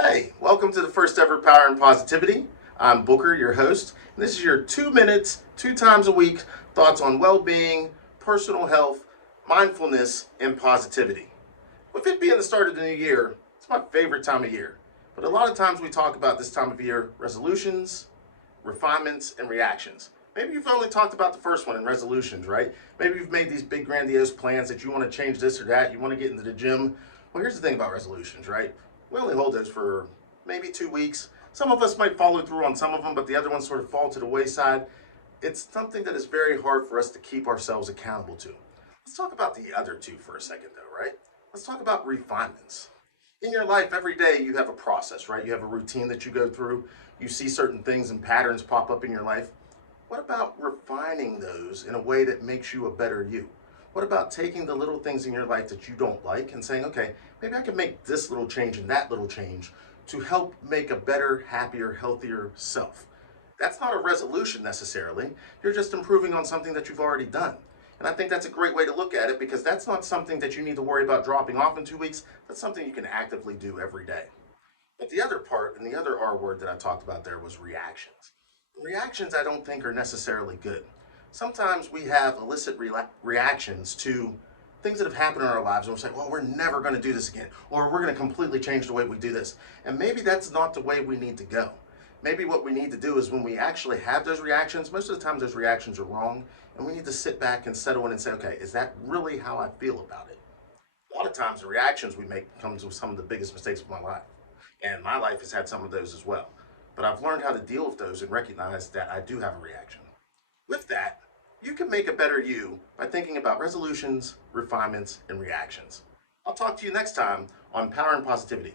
Hey, welcome to the first ever Power and Positivity. I'm Booker, your host, and this is your 2 minutes, 2 times a week thoughts on well being, personal health, mindfulness, and positivity. With it being the start of the new year, it's my favorite time of year. But a lot of times we talk about this time of year resolutions, refinements, and reactions. Maybe you've only talked about the first one in resolutions, right? Maybe you've made these big grandiose plans that you want to change this or that, you want to get into the gym. Well, here's the thing about resolutions, right? We only hold those for maybe 2 weeks. Some of us might follow through on some of them, but the other ones sort of fall to the wayside. It's something that is very hard for us to keep ourselves accountable to. Let's talk about the other two for a second, though, right? Let's talk about refinements. In your life, every day you have a process, right? You have a routine that you go through. You see certain things and patterns pop up in your life. What about refining those in a way that makes you a better you? What about taking the little things in your life that you don't like and saying, okay, maybe I can make this little change and that little change to help make a better, happier, healthier self? That's not a resolution necessarily. You're just improving on something that you've already done. And I think that's a great way to look at it because that's not something that you need to worry about dropping off in 2 weeks. That's something you can actively do every day. But the other part and the other R word that I talked about there was reactions. Reactions I don't think are necessarily good. Sometimes we have illicit reactions to things that have happened in our lives and we're saying, well, we're never going to do this again, or we're going to completely change the way we do this. And maybe that's not the way we need to go. Maybe what we need to do is when we actually have those reactions, most of the time those reactions are wrong, and we need to sit back and settle in and say, okay, is that really how I feel about it? A lot of times the reactions we make comes with some of the biggest mistakes of my life. And my life has had some of those as well. But I've learned how to deal with those and recognize that I do have a reaction. With that, you can make a better you by thinking about resolutions, refinements, and reactions. I'll talk to you next time on Power and Positivity.